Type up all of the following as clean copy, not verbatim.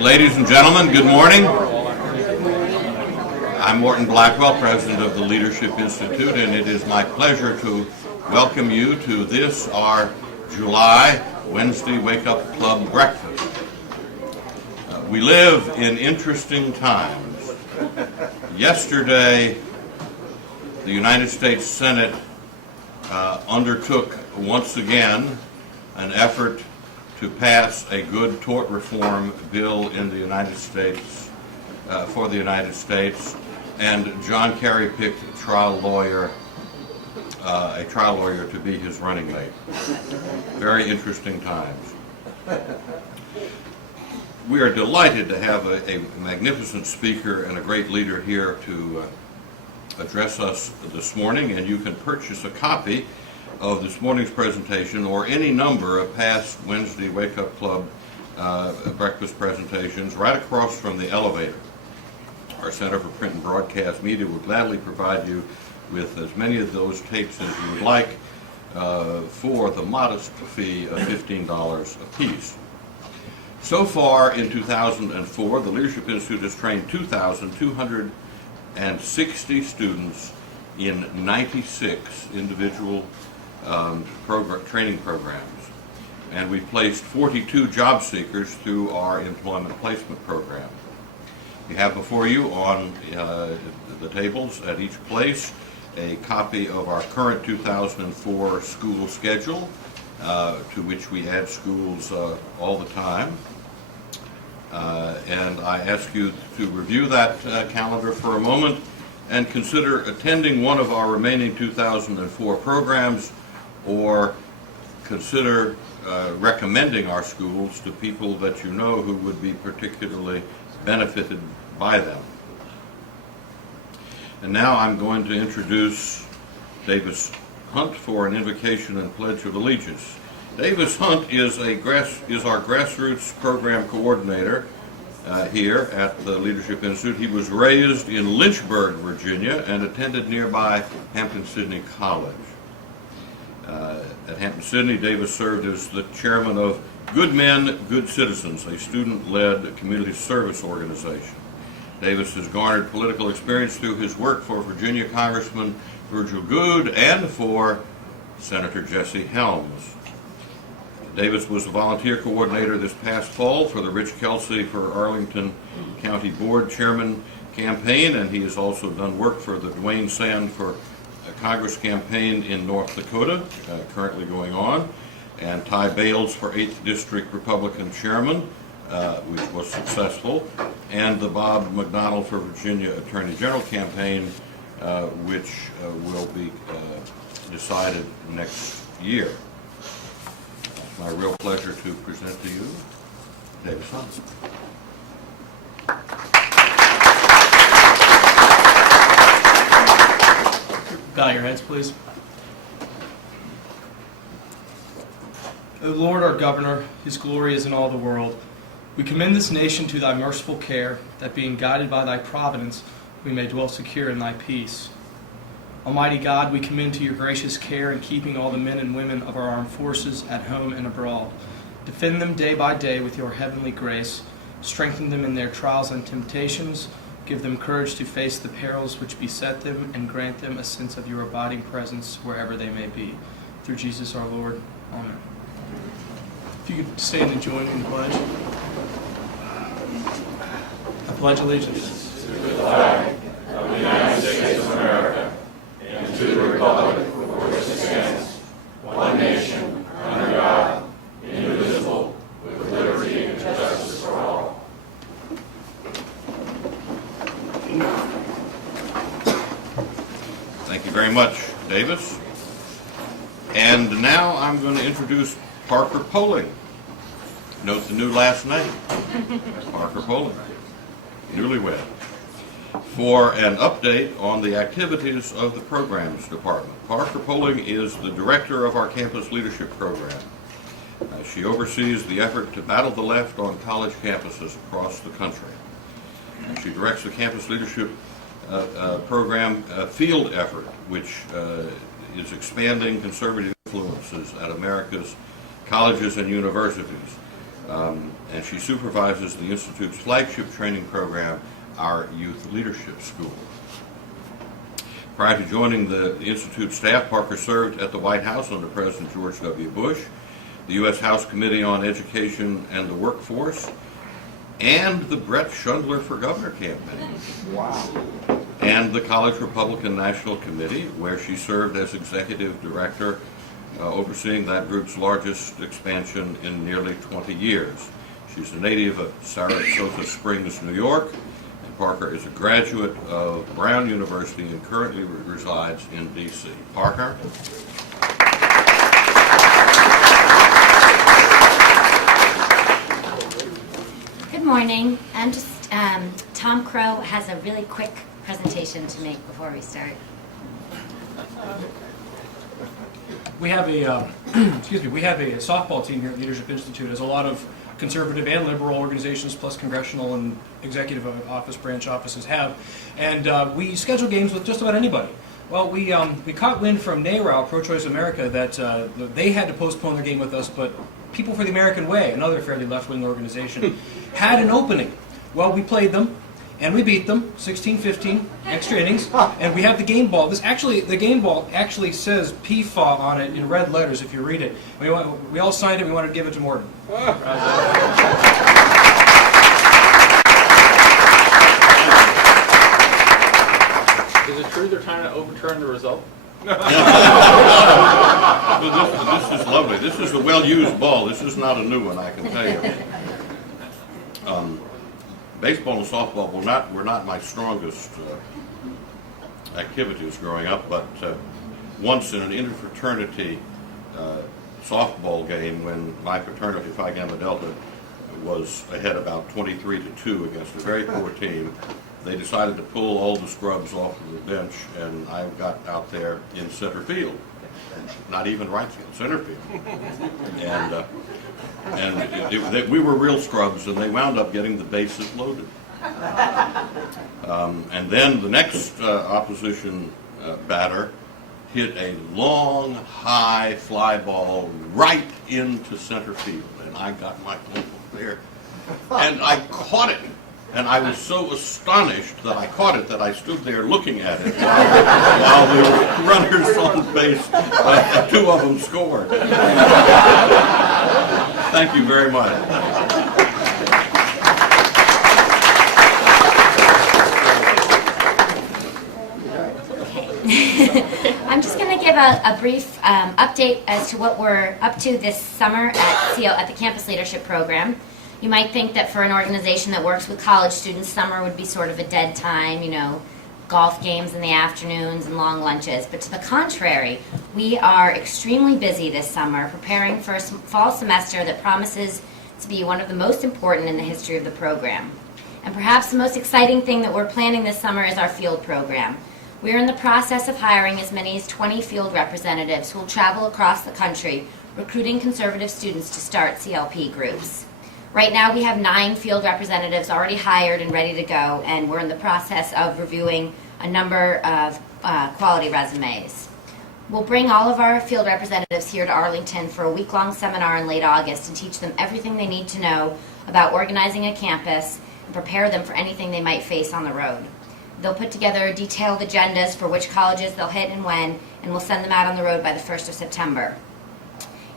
Ladies and gentlemen, good morning. I'm Morton Blackwell, president of the Leadership Institute, and it is my pleasure to welcome you to this, our July Wednesday Wake Up Club breakfast. We live in interesting times. Yesterday, the United States Senate undertook once again an effort to pass a good tort reform bill in the United States, for the United States, and John Kerry picked a trial lawyer to be his running mate. Very interesting times. We are delighted to have a magnificent speaker and a great leader here to address us this morning, and you can purchase a copy of this morning's presentation or any number of past Wednesday Wake Up Club breakfast presentations right across from the elevator. Our Center for Print and Broadcast Media will gladly provide you with as many of those tapes as you would like for the modest fee of $15 apiece. So far in 2004, the Leadership Institute has trained 2,260 students in 96 individual training programs, and we've placed 42 job seekers through our employment placement program. You have before you on the tables at each place a copy of our current 2004 school schedule, to which we add schools all the time. And I ask you to review that calendar for a moment and consider attending one of our remaining 2004 programs, or consider recommending our schools to people that you know who would be particularly benefited by them. And now I'm going to introduce Davis Hunt for an invocation and pledge of allegiance. Davis Hunt is our grassroots program coordinator here at the Leadership Institute. He was raised in Lynchburg, Virginia, and attended nearby Hampton-Sydney College. At Hampton-Sydney, Davis served as the chairman of Good Men, Good Citizens, a student-led community service organization. Davis has garnered political experience through his work for Virginia Congressman Virgil Goode and for Senator Jesse Helms. Davis was a volunteer coordinator this past fall for the Rich Kelsey for Arlington County Board Chairman campaign, and he has also done work for the Dwayne Sand for Congress campaign in North Dakota, currently going on, and Ty Bales for 8th District Republican Chairman, which was successful, and the Bob McDonnell for Virginia Attorney General campaign, which will be decided next year. It's my real pleasure to present to you Davis Hunt. Bow your heads, please. O Lord, our governor, his glory is in all the world. We commend this nation to thy merciful care, that being guided by thy providence, we may dwell secure in thy peace. Almighty God, we commend to your gracious care in keeping all the men and women of our armed forces at home and abroad. Defend them day by day with your heavenly grace. Strengthen them in their trials and temptations. Give them courage to face the perils which beset them, and grant them a sense of your abiding presence wherever they may be. Through Jesus our Lord. Amen. If you could stand and join me in the pledge. I pledge allegiance to the flag of the United States of America and to the republic for which it stands, one nation, under God, indivisible, with liberty and justice for all. Thank you very much, Davis. And now I'm going to introduce Parker Poling. Note the new last name, Parker Poling, newlywed, for an update on the activities of the programs department. Parker Poling is the director of our campus leadership program. She oversees the effort to battle the left on college campuses across the country. She directs the campus leadership program field effort, which is expanding conservative influences at America's colleges and universities. and she supervises the Institute's flagship training program, our Youth Leadership School. Prior to joining the Institute staff, Parker served at the White House under President George W. Bush, the U.S. House Committee on Education and the Workforce, and the Bret Schundler for Governor campaign. Wow. And the College Republican National Committee, where she served as executive director, overseeing that group's largest expansion in nearly 20 years. She's a native of Saratoga Springs, New York, and Parker is a graduate of Brown University and currently resides in D.C. Parker? Good morning. Tom Crow has a really quick presentation to make before we start. We have a we have a softball team here at Leadership Institute, as a lot of conservative and liberal organizations, plus congressional and executive office branch offices have, and we schedule games with just about anybody. Well, we caught wind from NARAL, Pro-Choice America, that they had to postpone their game with us, but People for the American Way, another fairly left-wing organization, had an opening. Well, we played them, and we beat them, 16-15, extra innings, and we have the game ball. The game ball actually says PFA on it in red letters if you read it. We all signed it, we wanted to give it to Morton. Is it true they're trying to overturn the result? This is lovely. This is a well-used ball. This is not a new one, I can tell you. Baseball and softball were not my strongest activities growing up, but once in an interfraternity softball game, when my fraternity, Phi Gamma Delta, was ahead about 23-2 against a very poor team, they decided to pull all the scrubs off of the bench, and I got out there in center field. Not even right field, center field. And we were real scrubs, and they wound up getting the bases loaded. And then the next opposition batter hit a long, high fly ball right into center field, and I got my glove there, and I caught it. And I was so astonished that I caught it that I stood there looking at it while the runners on base, two of them scored. Thank you very much. I'm just going to give a brief update as to what we're up to this summer at the Campus Leadership Program. You might think that for an organization that works with college students, summer would be sort of a dead time, golf games in the afternoons and long lunches. But to the contrary, we are extremely busy this summer preparing for a fall semester that promises to be one of the most important in the history of the program. And perhaps the most exciting thing that we're planning this summer is our field program. We're in the process of hiring as many as 20 field representatives who will travel across the country recruiting conservative students to start CLP groups. Right now we have 9 field representatives already hired and ready to go, and we're in the process of reviewing a number of quality resumes. We'll bring all of our field representatives here to Arlington for a week-long seminar in late August and teach them everything they need to know about organizing a campus and prepare them for anything they might face on the road. They'll put together detailed agendas for which colleges they'll hit and when, and we'll send them out on the road by the 1st of September.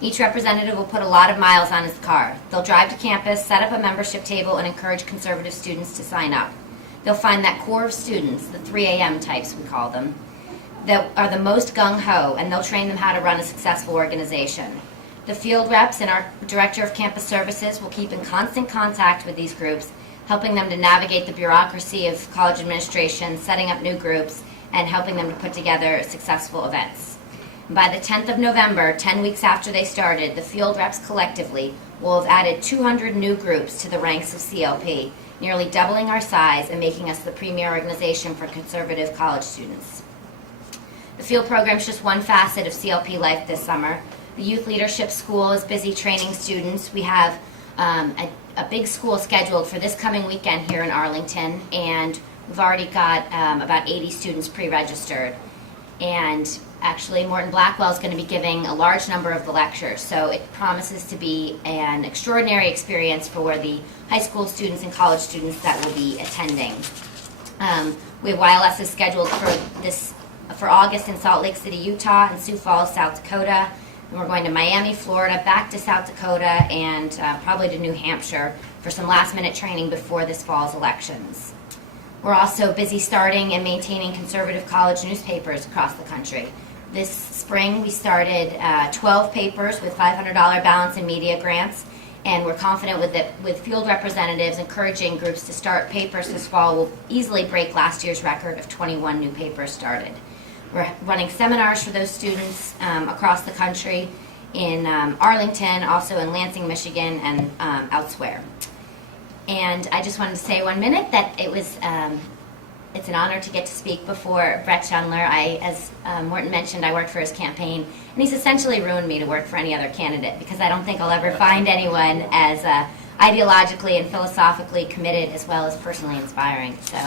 Each representative will put a lot of miles on his car. They'll drive to campus, set up a membership table, and encourage conservative students to sign up. They'll find that core of students, the 3 a.m. types we call them, that are the most gung-ho, and they'll train them how to run a successful organization. The field reps and our Director of Campus Services will keep in constant contact with these groups, helping them to navigate the bureaucracy of college administration, setting up new groups, and helping them to put together successful events. By the 10th of November, 10 weeks after they started, the field reps collectively will have added 200 new groups to the ranks of CLP, nearly doubling our size and making us the premier organization for conservative college students. The field program is just one facet of CLP life this summer. The Youth Leadership School is busy training students. We have a big school scheduled for this coming weekend here in Arlington, and we've already got about 80 students pre-registered. And Actually, Morton Blackwell is going to be giving a large number of the lectures, so it promises to be an extraordinary experience for the high school students and college students that will be attending. We have YLSs scheduled for August in Salt Lake City, Utah, and Sioux Falls, South Dakota. And we're going to Miami, Florida, back to South Dakota, and probably to New Hampshire for some last-minute training before this fall's elections. We're also busy starting and maintaining conservative college newspapers across the country. This spring, we started 12 papers with $500 balance in media grants, and we're confident with field representatives encouraging groups to start papers this fall, we'll easily break last year's record of 21 new papers started. We're running seminars for those students across the country in Arlington, also in Lansing, Michigan, and elsewhere. And I just wanted to say 1 minute that it's an honor to get to speak before Bret Schundler. As Morton mentioned, I worked for his campaign, and he's essentially ruined me to work for any other candidate because I don't think I'll ever find anyone as ideologically and philosophically committed as well as personally inspiring. So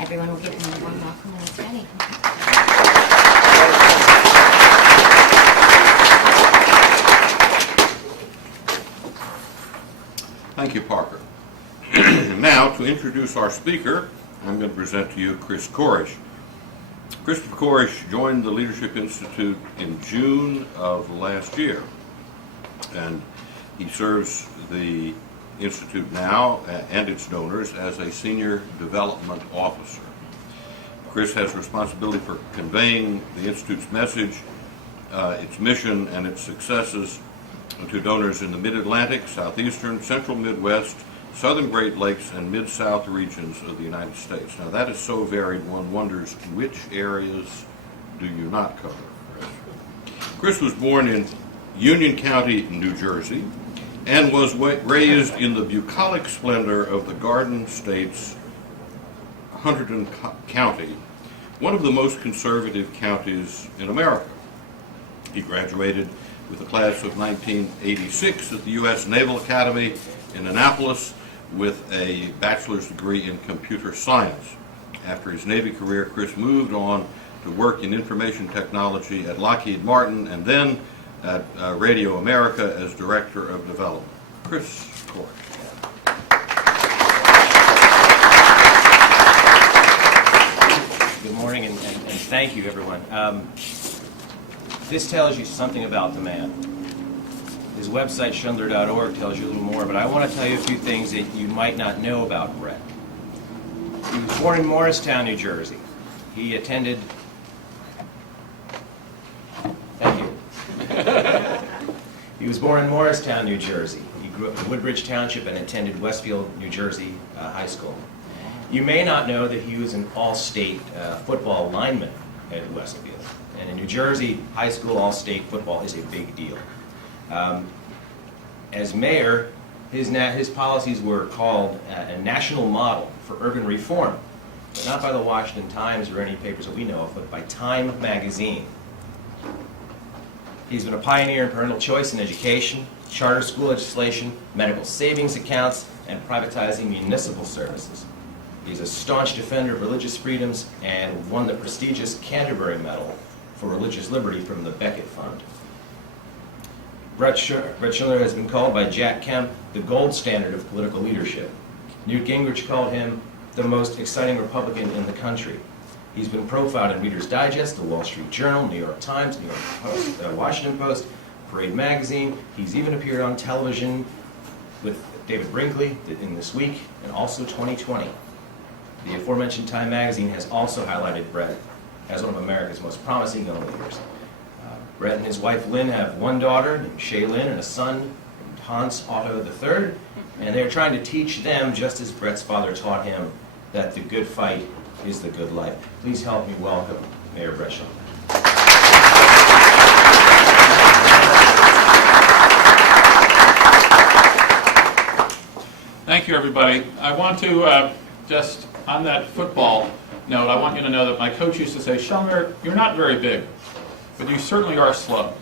everyone will give him a warm welcome when he's ready. Thank you, Parker. Now, to introduce our speaker, I'm going to present to you Chris Korish. Christopher Korish joined the Leadership Institute in June of last year, and he serves the Institute now and its donors as a Senior Development Officer. Chris has responsibility for conveying the Institute's message, its mission, and its successes to donors in the Mid-Atlantic, Southeastern, Central Midwest, Southern Great Lakes, and Mid-South regions of the United States. Now that is so varied, one wonders which areas do you not cover, Chris? Chris was born in Union County, New Jersey, and was raised in the bucolic splendor of the Garden State's Hunterdon County, one of the most conservative counties in America. He graduated with the class of 1986 at the U.S. Naval Academy in Annapolis with a bachelor's degree in computer science. After his Navy career, Chris moved on to work in information technology at Lockheed Martin and then at Radio America as Director of Development. Chris Korish. Good morning and thank you, everyone. This tells you something about the man. His website, schundler.org, tells you a little more, but I want to tell you a few things that you might not know about Bret. He was born in Morristown, New Jersey. He attended... Thank you. He was born in Morristown, New Jersey. He grew up in Woodbridge Township and attended Westfield, New Jersey High School. You may not know that he was an all-state football lineman at Westfield. And in New Jersey, high school all-state football is a big deal. As mayor, his policies were called a national model for urban reform, but not by the Washington Times or any papers that we know of, but by Time magazine. He's been a pioneer in parental choice in education, charter school legislation, medical savings accounts, and privatizing municipal services. He's a staunch defender of religious freedoms and won the prestigious Canterbury Medal for Religious Liberty from the Beckett Fund. Bret Schundler has been called by Jack Kemp the gold standard of political leadership. Newt Gingrich called him the most exciting Republican in the country. He's been profiled in Reader's Digest, The Wall Street Journal, New York Times, New York Post, Washington Post, Parade Magazine. He's even appeared on television with David Brinkley in This Week and also 2020. The aforementioned Time magazine has also highlighted Bret as one of America's most promising young leaders. Bret and his wife Lynn have one daughter named Shaylin and a son named Hans Otto III, and they're trying to teach them, just as Bret's father taught him, that the good fight is the good life. Please help me welcome Mayor Bret Schundler. Thank you, everybody. I want to just, on that football note, I want you to know that my coach used to say, Schundler, you're not very big, but you certainly are slow.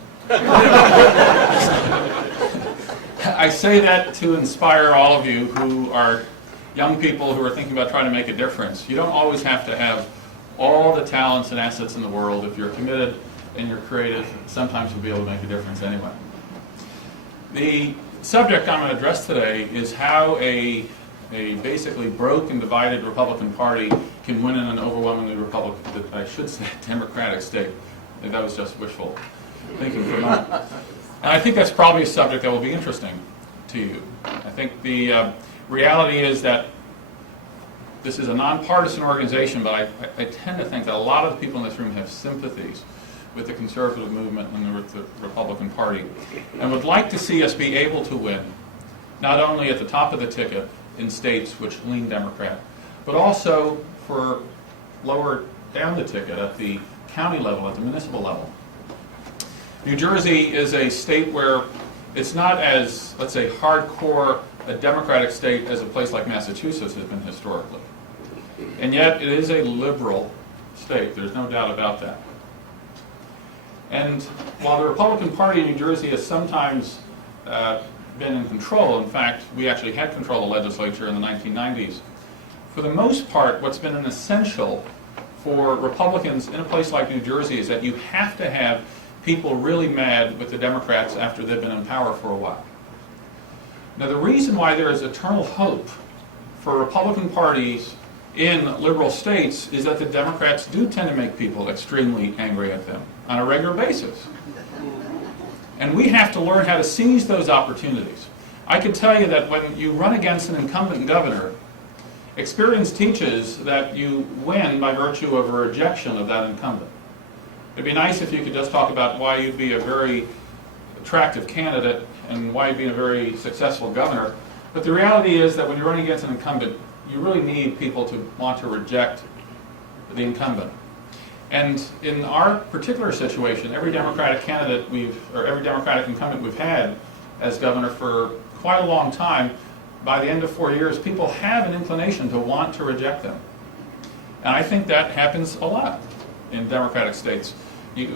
I say that to inspire all of you who are young people who are thinking about trying to make a difference. You don't always have to have all the talents and assets in the world. If you're committed and you're creative, sometimes you'll be able to make a difference anyway. The subject I'm going to address today is how a basically broke and divided Republican Party can win in an overwhelmingly Democratic state. I think that was just wishful thinking for a moment. And I think that's probably a subject that will be interesting to you. I think the reality is that this is a nonpartisan organization, but I tend to think that a lot of the people in this room have sympathies with the conservative movement and the Republican Party, and would like to see us be able to win, not only at the top of the ticket in states which lean Democrat, but also for lower down the ticket at the county level, at the municipal level. New Jersey is a state where it's not as, let's say, hardcore a Democratic state as a place like Massachusetts has been historically. And yet it is a liberal state, there's no doubt about that. And while the Republican Party in New Jersey has sometimes been in control, in fact, we actually had control of the legislature in the 1990s, for the most part, what's been an essential for Republicans in a place like New Jersey is that you have to have people really mad with the Democrats after they've been in power for a while. Now, the reason why there is eternal hope for Republican parties in liberal states is that the Democrats do tend to make people extremely angry at them on a regular basis. And we have to learn how to seize those opportunities. I can tell you that when you run against an incumbent governor, experience teaches that you win by virtue of a rejection of that incumbent. It'd be nice if you could just talk about why you'd be a very attractive candidate and why you'd be a very successful governor. But the reality is that when you're running against an incumbent, you really need people to want to reject the incumbent. And in our particular situation, every Democratic candidate every Democratic incumbent we've had as governor for quite a long time, by the end of 4 years, people have an inclination to want to reject them. And I think that happens a lot in Democratic states.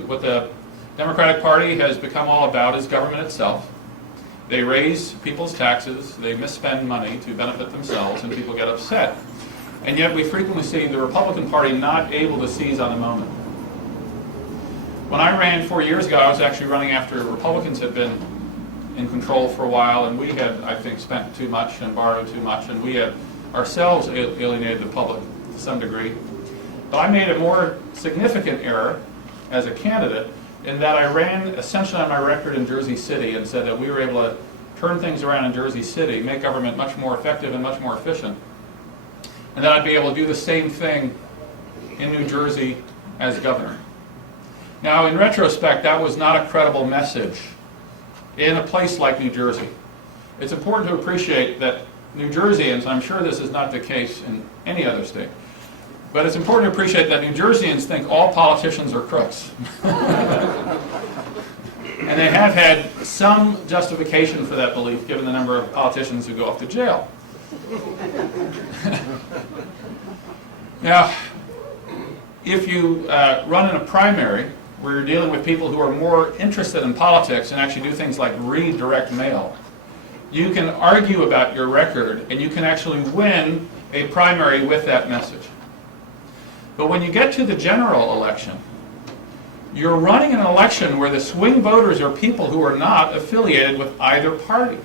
What the Democratic Party has become all about is government itself. They raise people's taxes, they misspend money to benefit themselves, and people get upset. And yet we frequently see the Republican Party not able to seize on the moment. When I ran 4 years ago, I was actually running after Republicans had been in control for a while, and we had, I think, spent too much and borrowed too much, and we had ourselves alienated the public to some degree. But I made a more significant error as a candidate in that I ran essentially on my record in Jersey City and said that we were able to turn things around in Jersey City, make government much more effective and much more efficient, and that I'd be able to do the same thing in New Jersey as governor. Now, in retrospect, that was not a credible message in a place like New Jersey. It's important to appreciate that New Jerseyans, I'm sure this is not the case in any other state, but it's important to appreciate that New Jerseyans think all politicians are crooks. And they have had some justification for that belief, given the number of politicians who go off to jail. Now, if you run in a primary where you're dealing with people who are more interested in politics and actually do things like read direct mail, you can argue about your record and you can actually win a primary with that message. But when you get to the general election, you're running an election where the swing voters are people who are not affiliated with either party.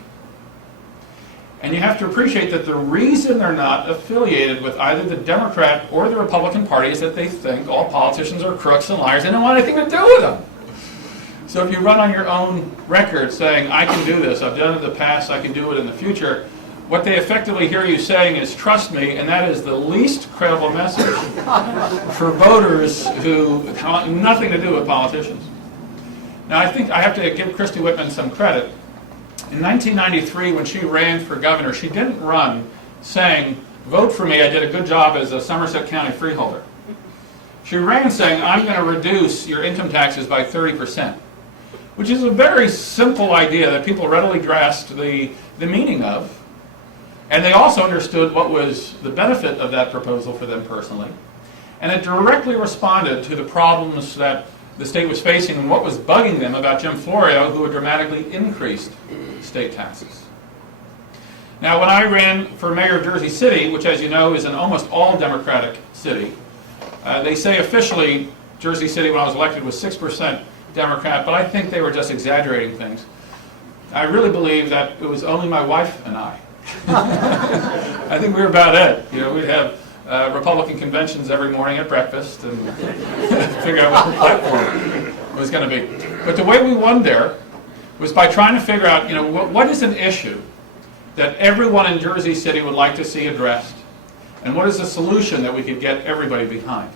And you have to appreciate that the reason they're not affiliated with either the Democrat or the Republican Party is that they think all politicians are crooks and liars and don't want anything to do with them. So if you run on your own record saying, I can do this, I've done it in the past, I can do it in the future, what they effectively hear you saying is, trust me, and that is the least credible message for voters who want nothing to do with politicians. Now, I think I have to give Christy Whitman some credit. In 1993, when she ran for governor, she didn't run saying, vote for me, I did a good job as a Somerset County freeholder. She ran saying, I'm going to reduce your income taxes by 30%, which is a very simple idea that people readily grasped the meaning of. And they also understood what was the benefit of that proposal for them personally. And it directly responded to the problems that the state was facing and what was bugging them about Jim Florio, who had dramatically increased state taxes. Now, when I ran for mayor of Jersey City, which, as you know, is an almost all Democratic city, they say officially Jersey City, when I was elected, was 6% Democrat, but I think they were just exaggerating things. I really believe that it was only my wife and I. I think we were about it. You know, we'd have Republican conventions every morning at breakfast and figure out what the platform was going to be. But the way we won there was by trying to figure out, you know, what is an issue that everyone in Jersey City would like to see addressed, and what is a solution that we could get everybody behind.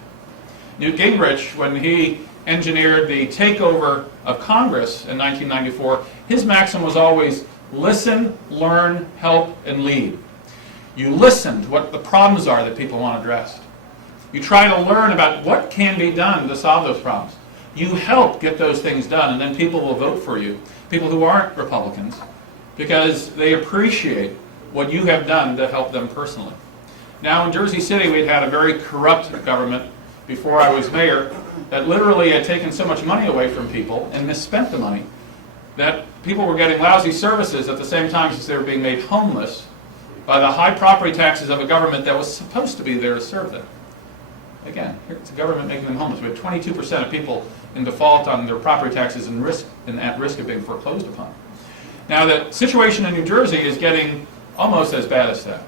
Newt Gingrich, when he engineered the takeover of Congress in 1994, his maxim was always listen, learn, help, and lead. You listen to what the problems are that people want addressed. You try to learn about what can be done to solve those problems. You help get those things done, and then people will vote for you, people who aren't Republicans, because they appreciate what you have done to help them personally. Now, in Jersey City, we'd had a very corrupt government before I was mayor that literally had taken so much money away from people and misspent the money that people were getting lousy services at the same time as they were being made homeless by the high property taxes of a government that was supposed to be there to serve them. Again, it's a government making them homeless. We have 22% of people in default on their property taxes and at risk of being foreclosed upon. Now, the situation in New Jersey is getting almost as bad as that.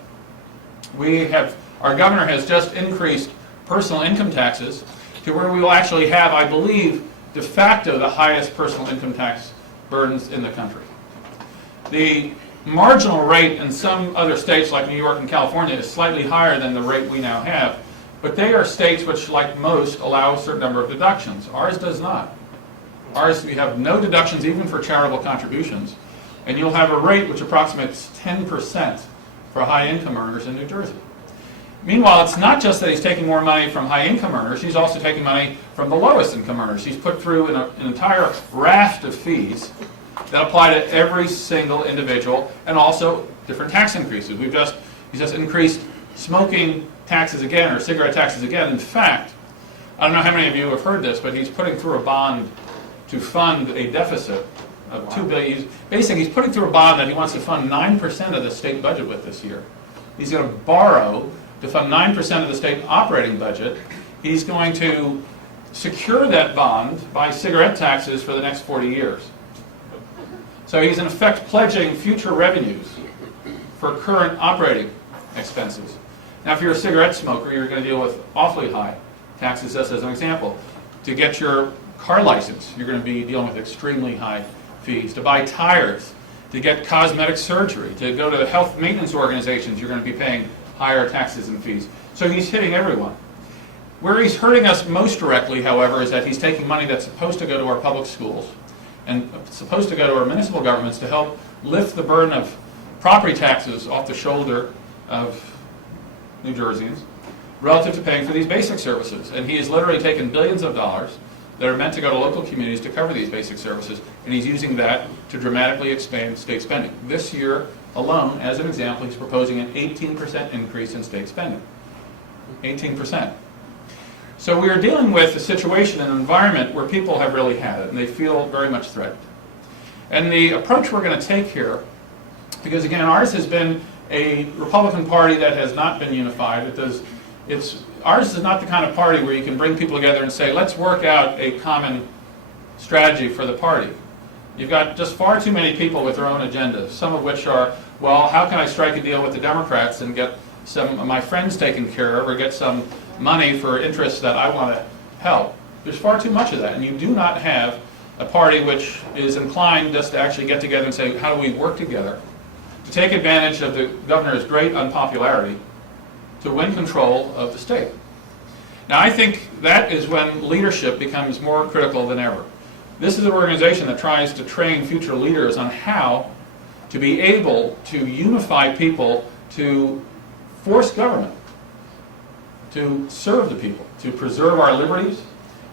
Our governor has just increased personal income taxes to where we will actually have, I believe, de facto the highest personal income tax burdens in the country. The marginal rate in some other states like New York and California is slightly higher than the rate we now have, but they are states which, like most, allow a certain number of deductions. Ours does not. Ours, we have no deductions even for charitable contributions, and you'll have a rate which approximates 10% for high income earners in New Jersey. Meanwhile, it's not just that he's taking more money from high income earners, he's also taking money from the lowest income earners. He's put through an entire raft of fees that apply to every single individual, and also different tax increases. He's just increased smoking taxes again, or cigarette taxes again. In fact, I don't know how many of you have heard this, but he's putting through a bond to fund a deficit of $2 billion. Basically, he's putting through a bond that he wants to fund 9% of the state budget with this year. He's going to borrow to fund 9% of the state operating budget. He's going to secure that bond by cigarette taxes for the next 40 years. So he's in effect pledging future revenues for current operating expenses. Now, if you're a cigarette smoker, you're going to deal with awfully high taxes, just as an example. To get your car license, you're going to be dealing with extremely high fees. To buy tires, to get cosmetic surgery, to go to health maintenance organizations, you're going to be paying higher taxes and fees. So he's hitting everyone. Where he's hurting us most directly, however, is that he's taking money that's supposed to go to our public schools and supposed to go to our municipal governments to help lift the burden of property taxes off the shoulder of New Jerseyans relative to paying for these basic services. And he has literally taken billions of dollars that are meant to go to local communities to cover these basic services, and he's using that to dramatically expand state spending. This year alone, as an example, he's proposing an 18% increase in state spending. 18%. So we are dealing with a situation, an environment where people have really had it, and they feel very much threatened. And the approach we're going to take here, because again, ours has been a Republican Party that has not been unified. Ours is not the kind of party where you can bring people together and say, let's work out a common strategy for the party. You've got just far too many people with their own agendas, some of which are, well, how can I strike a deal with the Democrats and get some of my friends taken care of, or get some money for interests that I want to help? There's far too much of that, and you do not have a party which is inclined just to actually get together and say, how do we work together to take advantage of the governor's great unpopularity to win control of the state. Now, I think that is when leadership becomes more critical than ever. This is an organization that tries to train future leaders on how to be able to unify people, to force government, to serve the people, to preserve our liberties,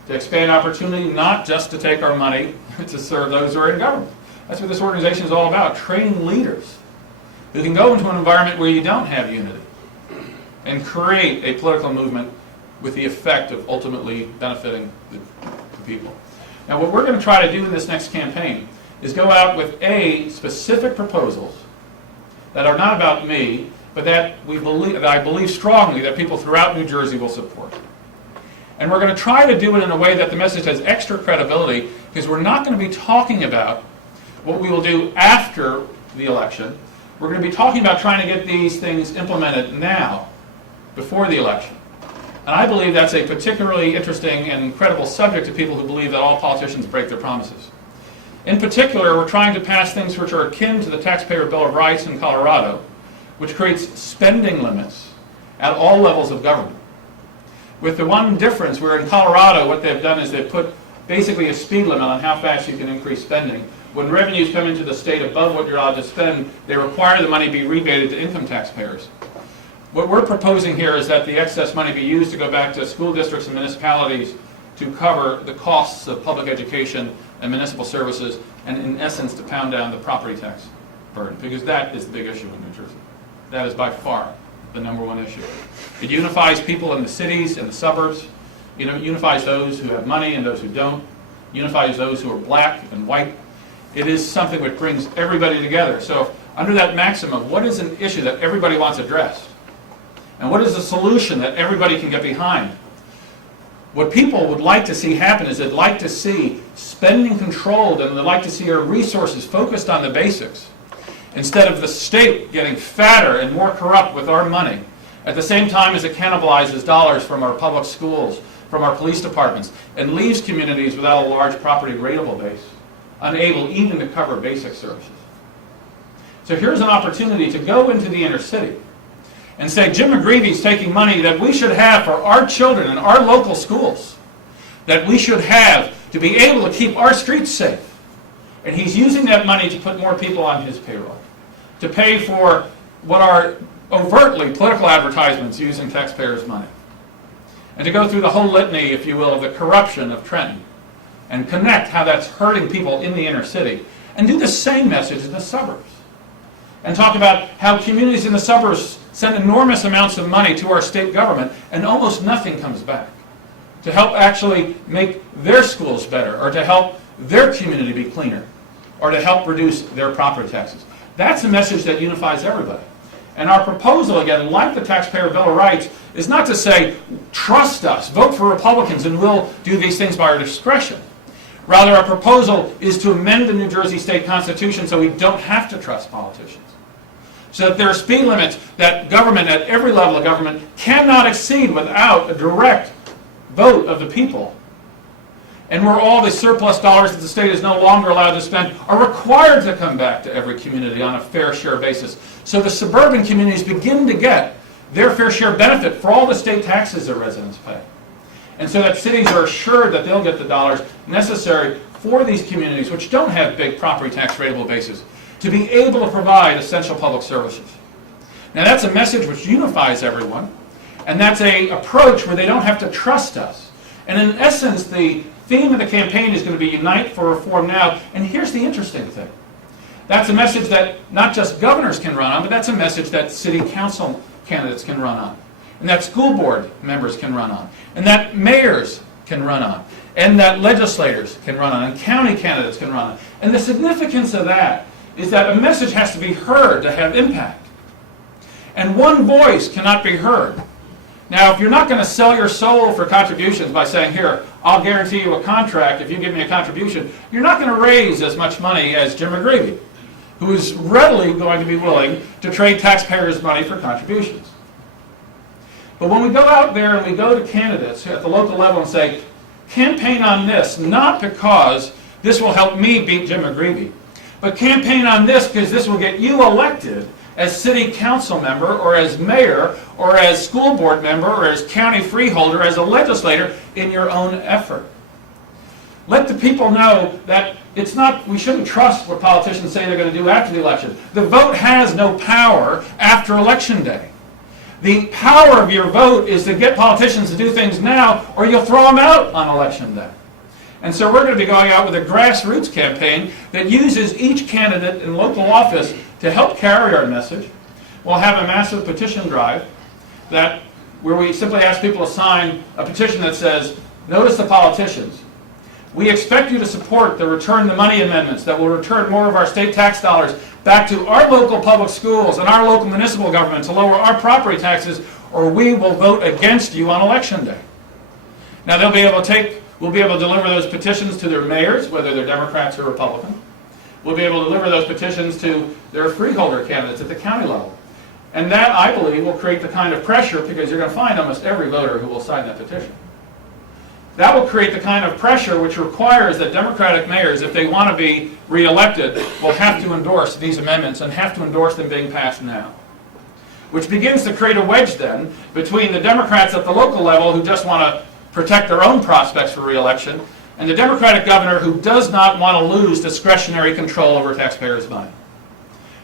to expand opportunity, not just to take our money to serve those who are in government. That's what this organization is all about, training leaders who can go into an environment where you don't have unity and create a political movement with the effect of ultimately benefiting the people. Now, what we're going to try to do in this next campaign is go out with specific proposals that are not about me, but that I believe strongly that people throughout New Jersey will support. And we're going to try to do it in a way that the message has extra credibility, because we're not going to be talking about what we will do after the election. We're going to be talking about trying to get these things implemented now, before the election. And I believe that's a particularly interesting and credible subject to people who believe that all politicians break their promises. In particular, we're trying to pass things which are akin to the Taxpayer Bill of Rights in Colorado, which creates spending limits at all levels of government. With the one difference, where in Colorado what they've done is they've put basically a speed limit on how fast you can increase spending. When revenues come into the state above what you're allowed to spend, they require the money be rebated to income taxpayers. What we're proposing here is that the excess money be used to go back to school districts and municipalities to cover the costs of public education and municipal services, and in essence to pound down the property tax burden, because that is the big issue in New Jersey. That is by far the number one issue. It unifies people in the cities and the suburbs. It unifies those who have money and those who don't. Unifies those who are black and white. It is something which brings everybody together. So under that maximum, what is an issue that everybody wants addressed? And what is a solution that everybody can get behind? What people would like to see happen is they'd like to see spending controlled, and they'd like to see our resources focused on the basics, instead of the state getting fatter and more corrupt with our money, at the same time as it cannibalizes dollars from our public schools, from our police departments, and leaves communities without a large property rateable base, unable even to cover basic services. So here's an opportunity to go into the inner city and say, Jim McGreevy's taking money that we should have for our children in our local schools, that we should have to be able to keep our streets safe. And he's using that money to put more people on his payroll, to pay for what are overtly political advertisements using taxpayers' money, and to go through the whole litany, if you will, of the corruption of Trenton, and connect how that's hurting people in the inner city, and do the same message in the suburbs, and talk about how communities in the suburbs send enormous amounts of money to our state government, and almost nothing comes back to help actually make their schools better, or to help their community be cleaner, or to help reduce their property taxes. That's a message that unifies everybody. And our proposal, again, like the Taxpayer Bill of Rights, is not to say, trust us, vote for Republicans, and we'll do these things by our discretion. Rather, our proposal is to amend the New Jersey State Constitution so we don't have to trust politicians. So that there are speed limits that government, at every level of government, cannot exceed without a direct vote of the people. And where all the surplus dollars that the state is no longer allowed to spend are required to come back to every community on a fair share basis. So the suburban communities begin to get their fair share benefit for all the state taxes their residents pay. And so that cities are assured that they'll get the dollars necessary for these communities, which don't have big property tax rateable bases, to be able to provide essential public services. Now that's a message which unifies everyone, and that's an approach where they don't have to trust us. And in essence, the theme of the campaign is going to be Unite for Reform Now, and here's the interesting thing. That's a message that not just governors can run on, but that's a message that city council candidates can run on, and that school board members can run on, and that mayors can run on, and that legislators can run on, and county candidates can run on. And the significance of that is that a message has to be heard to have impact. And one voice cannot be heard. Now, if you're not going to sell your soul for contributions by saying, here, I'll guarantee you a contract if you give me a contribution, you're not going to raise as much money as Jim McGreevy, who is readily going to be willing to trade taxpayers' money for contributions. But when we go out there and we go to candidates at the local level and say, campaign on this, not because this will help me beat Jim McGreevy, but campaign on this because this will get you elected as city council member, or as mayor, or as school board member, or as county freeholder, as a legislator, in your own effort. Let the people know that it's not, we shouldn't trust what politicians say they're going to do after the election. The vote has no power after Election Day. The power of your vote is to get politicians to do things now, or you'll throw them out on Election Day. And so we're going to be going out with a grassroots campaign that uses each candidate in local office to help carry our message. We'll have a massive petition drive where we simply ask people to sign a petition that says, notice the politicians. We expect you to support the Return the Money amendments that will return more of our state tax dollars back to our local public schools and our local municipal government to lower our property taxes, or we will vote against you on Election Day. Now we'll be able to deliver those petitions to their mayors, whether they're Democrats or Republican. We'll be able to deliver those petitions to their freeholder candidates at the county level. And that, I believe, will create the kind of pressure, because you're going to find almost every voter who will sign that petition. That will create the kind of pressure which requires that Democratic mayors, if they want to be reelected, will have to endorse these amendments and have to endorse them being passed now. Which begins to create a wedge then between the Democrats at the local level who just want to protect their own prospects for reelection and the Democratic governor who does not want to lose discretionary control over taxpayers' money.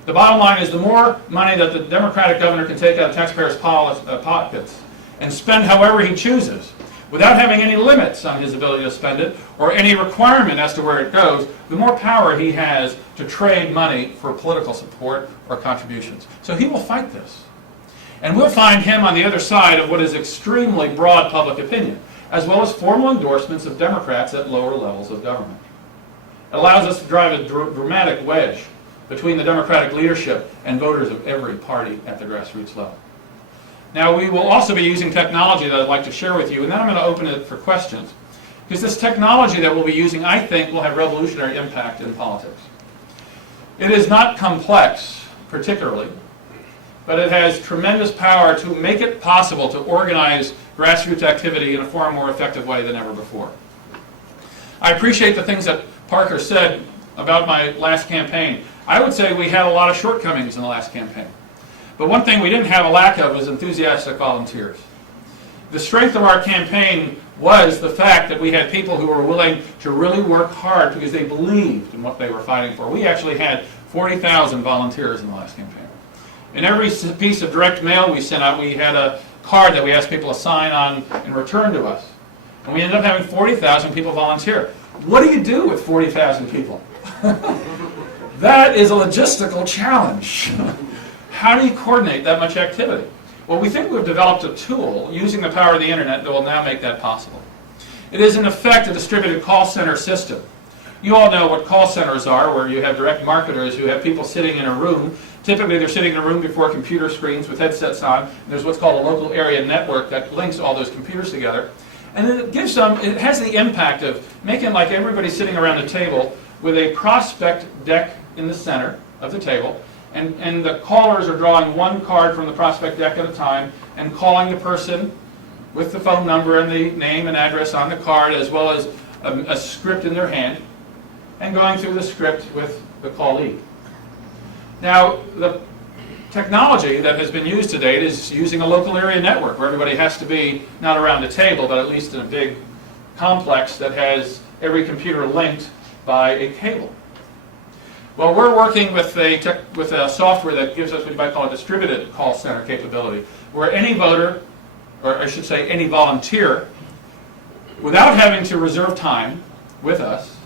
The bottom line is the more money that the Democratic governor can take out of taxpayers' pockets and spend however he chooses, without having any limits on his ability to spend it or any requirement as to where it goes, the more power he has to trade money for political support or contributions. So he will fight this. And we'll find him on the other side of what is extremely broad public opinion, as well as formal endorsements of Democrats at lower levels of government. It allows us to drive a dramatic wedge between the Democratic leadership and voters of every party at the grassroots level. Now, we will also be using technology that I'd like to share with you, and then I'm going to open it for questions. Because this technology that we'll be using, I think, will have revolutionary impact in politics. It is not complex, particularly, but it has tremendous power to make it possible to organize grassroots activity in a far more effective way than ever before. I appreciate the things that Parker said about my last campaign. I would say we had a lot of shortcomings in the last campaign. But one thing we didn't have a lack of was enthusiastic volunteers. The strength of our campaign was the fact that we had people who were willing to really work hard because they believed in what they were fighting for. We actually had 40,000 volunteers in the last campaign. In every piece of direct mail we sent out, we had a card that we asked people to sign on and return to us. And we ended up having 40,000 people volunteer. What do you do with 40,000 people? That is a logistical challenge. How do you coordinate that much activity? Well, we think we've developed a tool using the power of the internet that will now make that possible. It is, in effect, a distributed call center system. You all know what call centers are, where you have direct marketers who have people sitting in a room. Typically, they're sitting in a room before computer screens with headsets on. There's what's called a local area network that links all those computers together. And then it has the impact of making like everybody sitting around a table with a prospect deck in the center of the table. And the callers are drawing one card from the prospect deck at a time and calling the person with the phone number and the name and address on the card, as well as a script in their hand, and going through the script with the callee. Now, the technology that has been used to date is using a local area network where everybody has to be not around a table, but at least in a big complex that has every computer linked by a cable. Well, we're working with a software that gives us what you might call a distributed call center capability, where any voter, or I should say any volunteer, without having to reserve time with us,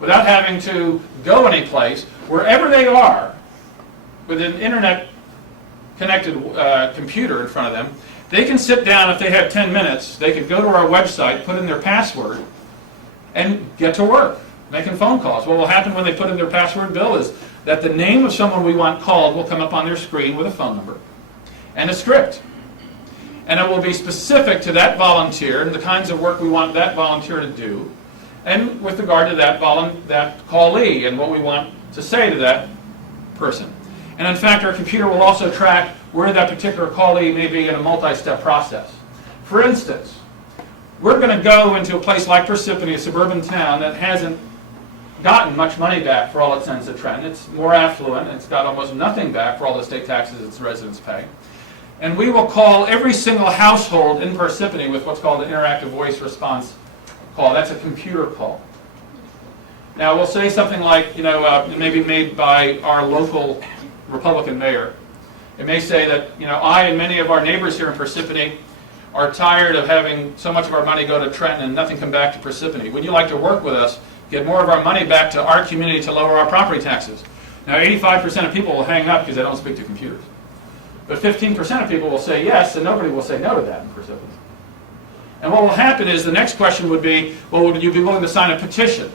without having to go anyplace, wherever they are, with an internet-connected computer in front of them, they can sit down if they have 10 minutes, they can go to our website, put in their password, and get to work, making phone calls. What will happen when they put in their password, Bill, is that the name of someone we want called will come up on their screen with a phone number and a script. And it will be specific to that volunteer and the kinds of work we want that volunteer to do, and with regard to that callee and what we want to say to that person. And in fact, our computer will also track where that particular callee may be in a multi-step process. For instance, we're going to go into a place like Parsippany, a suburban town that hasn't gotten much money back for all it sends to Trenton. It's more affluent. It's got almost nothing back for all the state taxes its residents pay. And we will call every single household in Parsippany with what's called an interactive voice response call. That's a computer call. Now, we'll say something like, it may be made by our local Republican mayor. It may say that, I and many of our neighbors here in Parsippany are tired of having so much of our money go to Trenton and nothing come back to Parsippany. Would you like to work with us, get more of our money back to our community to lower our property taxes? Now, 85% of people will hang up because they don't speak to computers. But 15% of people will say yes, and nobody will say no to that in Parsippany. And what will happen is the next question would be, well, would you be willing to sign a petition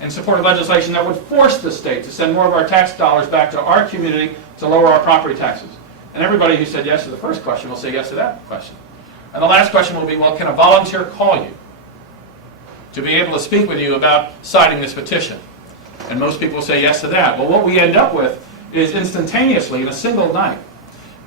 and support legislation that would force the state to send more of our tax dollars back to our community to lower our property taxes? And everybody who said yes to the first question will say yes to that question. And the last question will be, well, can a volunteer call you? to be able to speak with you about signing this petition. And most people say yes to that. Well, what we end up with is instantaneously, in a single night,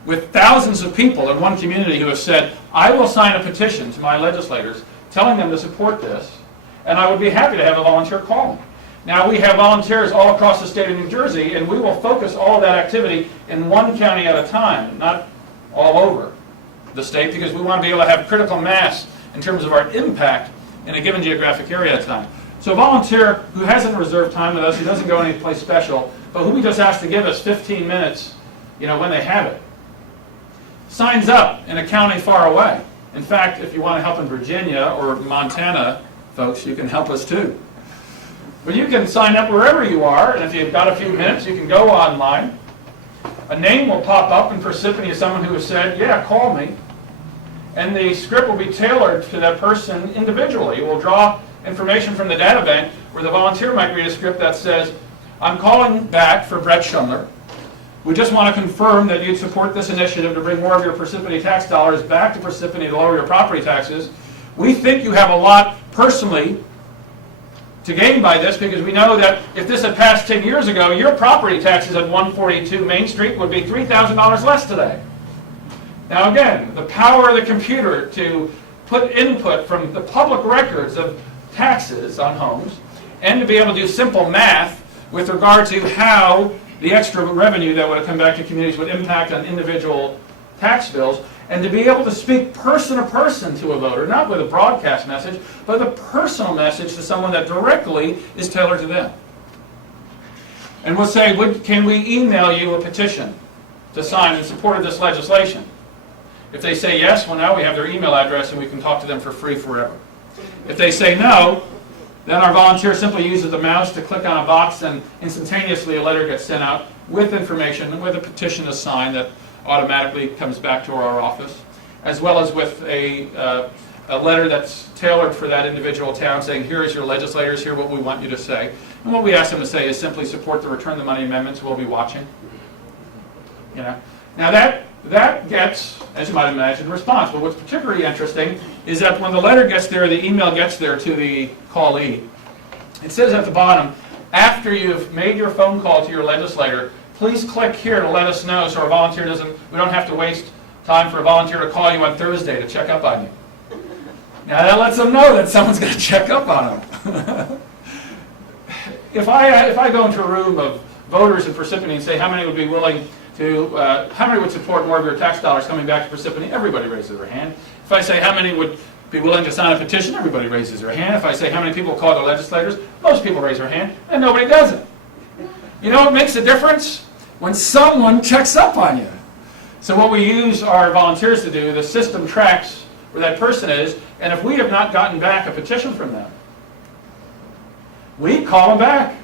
with thousands of people in one community who have said, I will sign a petition to my legislators telling them to support this, and I would be happy to have a volunteer call me. Now, we have volunteers all across the state of New Jersey, and we will focus all of that activity in one county at a time, not all over the state, because we want to be able to have critical mass in terms of our impact in a given geographic area at a time. So a volunteer who hasn't reserved time with us, who doesn't go any place special, but who we just ask to give us 15 minutes, when they have it, signs up in a county far away. In fact, if you want to help in Virginia or Montana, folks, you can help us too. But you can sign up wherever you are, and if you've got a few minutes, you can go online. A name will pop up in Parsippany of someone who has said, yeah, call me. And the script will be tailored to that person individually. It will draw information from the data bank where the volunteer might read a script that says, I'm calling back for Bret Schundler. We just want to confirm that you'd support this initiative to bring more of your Parsippany tax dollars back to Parsippany to lower your property taxes. We think you have a lot personally to gain by this, because we know that if this had passed 10 years ago, your property taxes at 142 Main Street would be $3,000 less today. Now again, the power of the computer to put input from the public records of taxes on homes, and to be able to do simple math with regard to how the extra revenue that would have come back to communities would impact on individual tax bills, and to be able to speak person to person to a voter, not with a broadcast message, but a personal message to someone that directly is tailored to them. And we'll say, can we email you a petition to sign in support of this legislation? If they say yes, well, now we have their email address and we can talk to them for free forever. If they say no, then our volunteer simply uses the mouse to click on a box, and instantaneously a letter gets sent out with information and with a petition to sign that automatically comes back to our office, as well as with a letter that's tailored for that individual town saying, here is your legislators, here what we want you to say. And what we ask them to say is simply support the return the money amendments. We'll be watching. Now that gets, as you might imagine, a response. But what's particularly interesting is that when the letter gets there, the email gets there to the callee, it says at the bottom, after you've made your phone call to your legislator, please click here to let us know so we don't have to waste time for a volunteer to call you on Thursday to check up on you. Now that lets them know that someone's going to check up on them. If I go into a room of voters in Parsippany and say how many would be willing to, how many would support more of your tax dollars coming back to Parsippany, everybody raises their hand. If I say how many would be willing to sign a petition, everybody raises their hand. If I say how many people call the legislators, most people raise their hand, and nobody does it. You know what makes a difference? When someone checks up on you. So what we use our volunteers to do, the system tracks where that person is, and if we have not gotten back a petition from them, we call them back.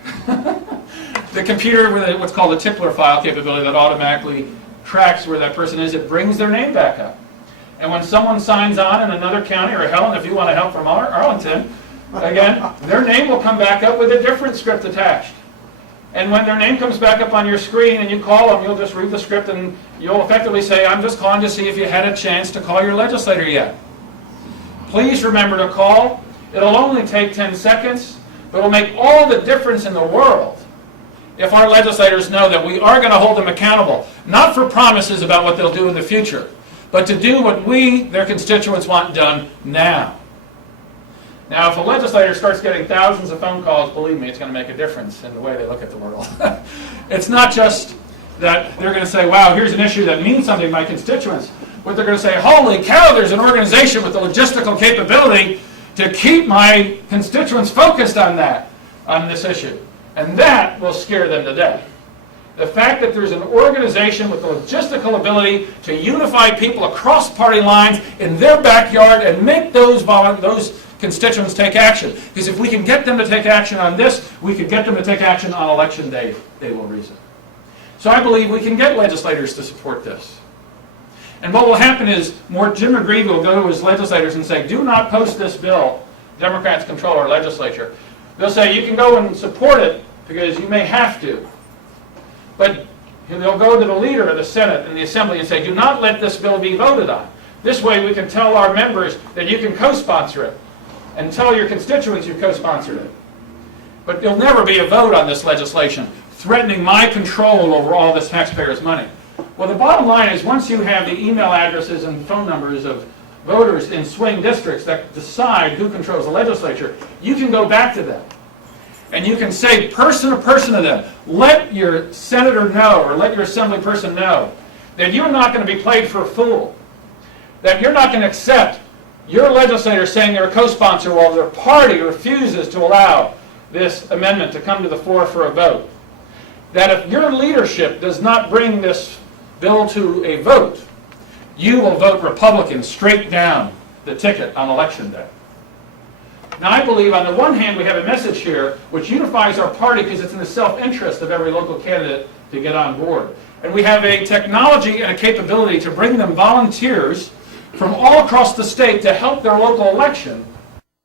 The computer with what's called a tickler file capability that automatically tracks where that person is, it brings their name back up. And when someone signs on in another county, or Helen, if you want to help from Arlington, again, their name will come back up with a different script attached. And when their name comes back up on your screen and you call them, you'll just read the script and you'll effectively say, I'm just calling to see if you had a chance to call your legislator yet. Please remember to call. It'll only take 10 seconds, but it'll make all the difference in the world if our legislators know that we are going to hold them accountable, not for promises about what they'll do in the future, but to do what we, their constituents, want done now. Now, if a legislator starts getting thousands of phone calls, believe me, it's going to make a difference in the way they look at the world. It's not just that they're going to say, wow, here's an issue that means something to my constituents. But they're going to say, holy cow, there's an organization with the logistical capability to keep my constituents focused on this issue. And that will scare them to death. The fact that there's an organization with the logistical ability to unify people across party lines in their backyard and make those constituents take action. Because if we can get them to take action on this, we can get them to take action on election day, they will reason. So I believe we can get legislators to support this. And what will happen is Jim McGreevey will go to his legislators and say, do not post this bill. Democrats control our legislature. They'll say, you can go and support it because you may have to. But they'll go to the leader of the Senate and the Assembly and say, do not let this bill be voted on. This way we can tell our members that you can co-sponsor it. and tell your constituents you co-sponsored it. But there'll never be a vote on this legislation threatening my control over all this taxpayers' money. Well, the bottom line is once you have the email addresses and phone numbers of voters in swing districts that decide who controls the legislature, you can go back to them. And you can say person to them, let your senator know or let your assembly person know that you're not going to be played for a fool. That you're not going to accept your legislator saying they're a co-sponsor while their party refuses to allow this amendment to come to the floor for a vote. That if your leadership does not bring this bill to a vote, you will vote Republican straight down the ticket on Election Day. Now, I believe on the one hand we have a message here which unifies our party because it's in the self-interest of every local candidate to get on board. And we have a technology and a capability to bring them volunteers from all across the state to help their local election